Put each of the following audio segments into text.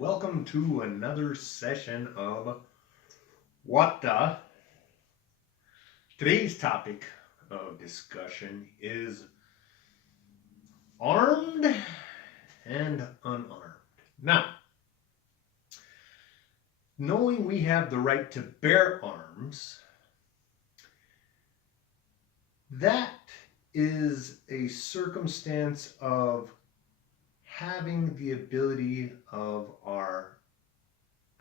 welcome to another session of What the. Today's topic of discussion is armed and unarmed. Now, knowing we have the right to bear arms, that is a circumstance of having the ability of our,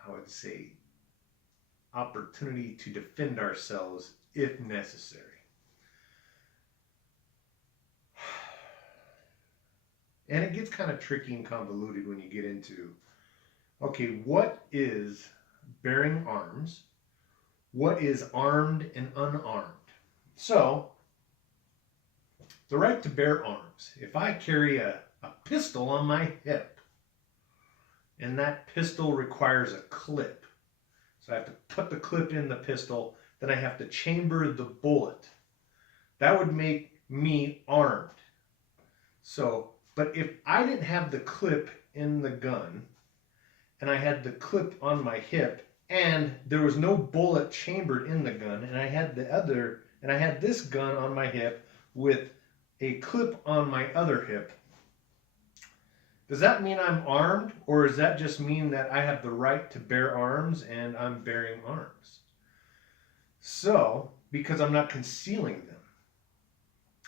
I would say, opportunity to defend ourselves if necessary. And it gets kind of tricky and convoluted when you get into, okay, what is bearing arms? What is armed and unarmed? So, the right to bear arms. If I carry a pistol on my hip, and that pistol requires a clip, so I have to put the clip in the pistol, then I have to chamber the bullet. That would make me armed. So, but if I didn't have the clip in the gun, and I had the clip on my hip, and there was no bullet chambered in the gun, and I had this gun on my hip with a clip on my other hip, does that mean I'm armed, or does that just mean that I have the right to bear arms and I'm bearing arms? So, because I'm not concealing them.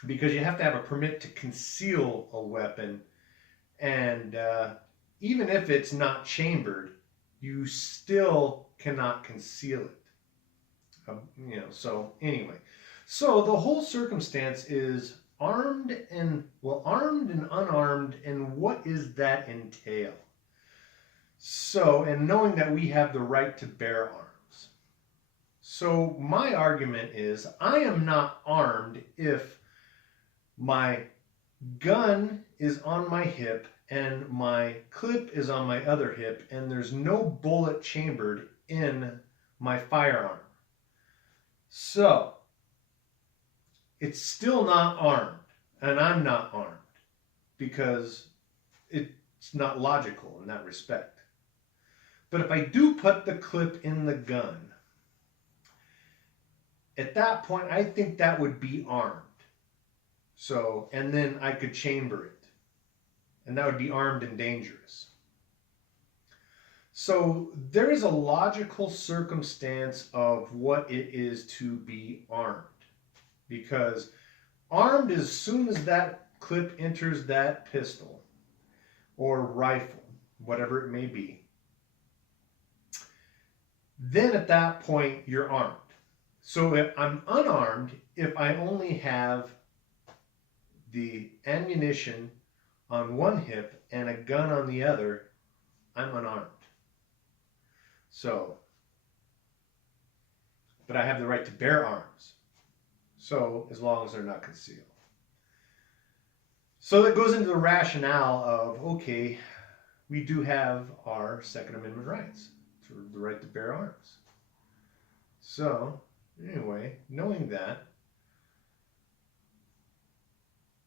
Because you have to have a permit to conceal a weapon, and even if it's not chambered, you still cannot conceal it. So anyway. So the whole circumstance is armed and unarmed, and what does that entail? So, and knowing that we have the right to bear arms. So my argument is I am not armed if my gun is on my hip and my clip is on my other hip and there's no bullet chambered in my firearm. So, it's still not armed, and I'm not armed because it's not logical in that respect. But if I do put the clip in the gun, at that point I think that would be armed. So, and then I could chamber it, and that would be armed and dangerous. So there is a logical circumstance of what it is to be armed. Because armed, as soon as that clip enters that pistol or rifle, whatever it may be, then at that point you're armed. So if I'm unarmed, if I only have the ammunition on one hip and a gun on the other, I'm unarmed. So, but I have the right to bear arms. So, as long as they're not concealed. So that goes into the rationale of, okay, we do have our Second Amendment rights, for the right to bear arms. So, anyway, knowing that,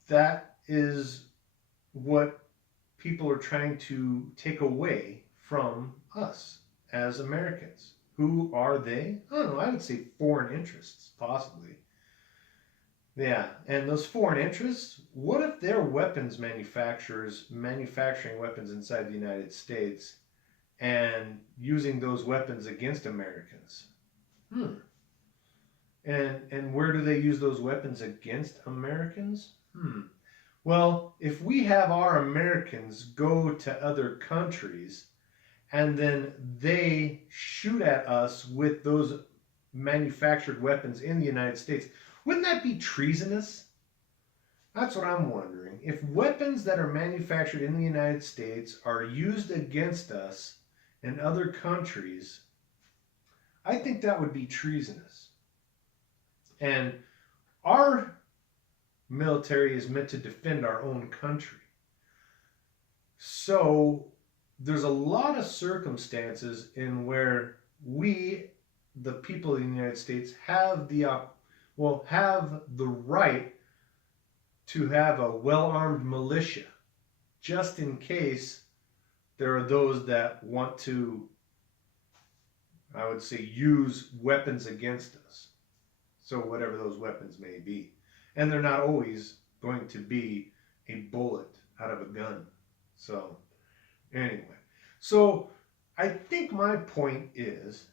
that is what people are trying to take away from us as Americans. Who are they? I don't know, I would say foreign interests, possibly. Yeah, and those foreign interests, what if they're weapons manufacturers manufacturing weapons inside the United States and using those weapons against Americans? And where do they use those weapons against Americans? Well, if we have our Americans go to other countries and then they shoot at us with those manufactured weapons in the United States, wouldn't that be treasonous? That's what I'm wondering. If weapons that are manufactured in the United States are used against us in other countries, I think that would be treasonous. And our military is meant to defend our own country. So there's a lot of circumstances in where we, the people in the United States, have the right to have a well-armed militia, just in case there are those that want to, I would say, use weapons against us. So, whatever those weapons may be. And they're not always going to be a bullet out of a gun. So, anyway. So, I think my point is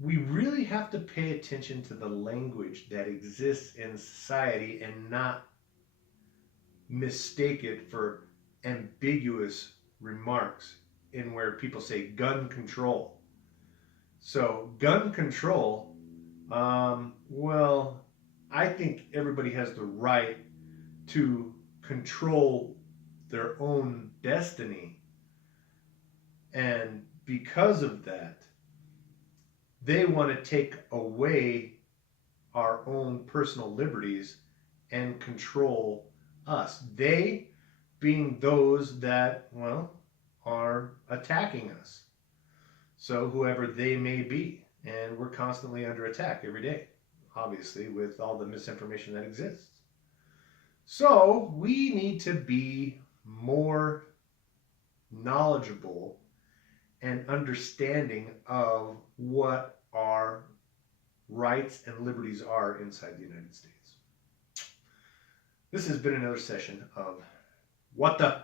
we really have to pay attention to the language that exists in society and not mistake it for ambiguous remarks in where people say gun control. So, gun control, well, I think everybody has the right to control their own destiny. And because of that, they want to take away our own personal liberties and control us. They being those that, well, are attacking us. So, whoever they may be. And we're constantly under attack every day, obviously, with all the misinformation that exists. So, we need to be more knowledgeable and understanding of what our rights and liberties are inside the United States. This has been another session of What the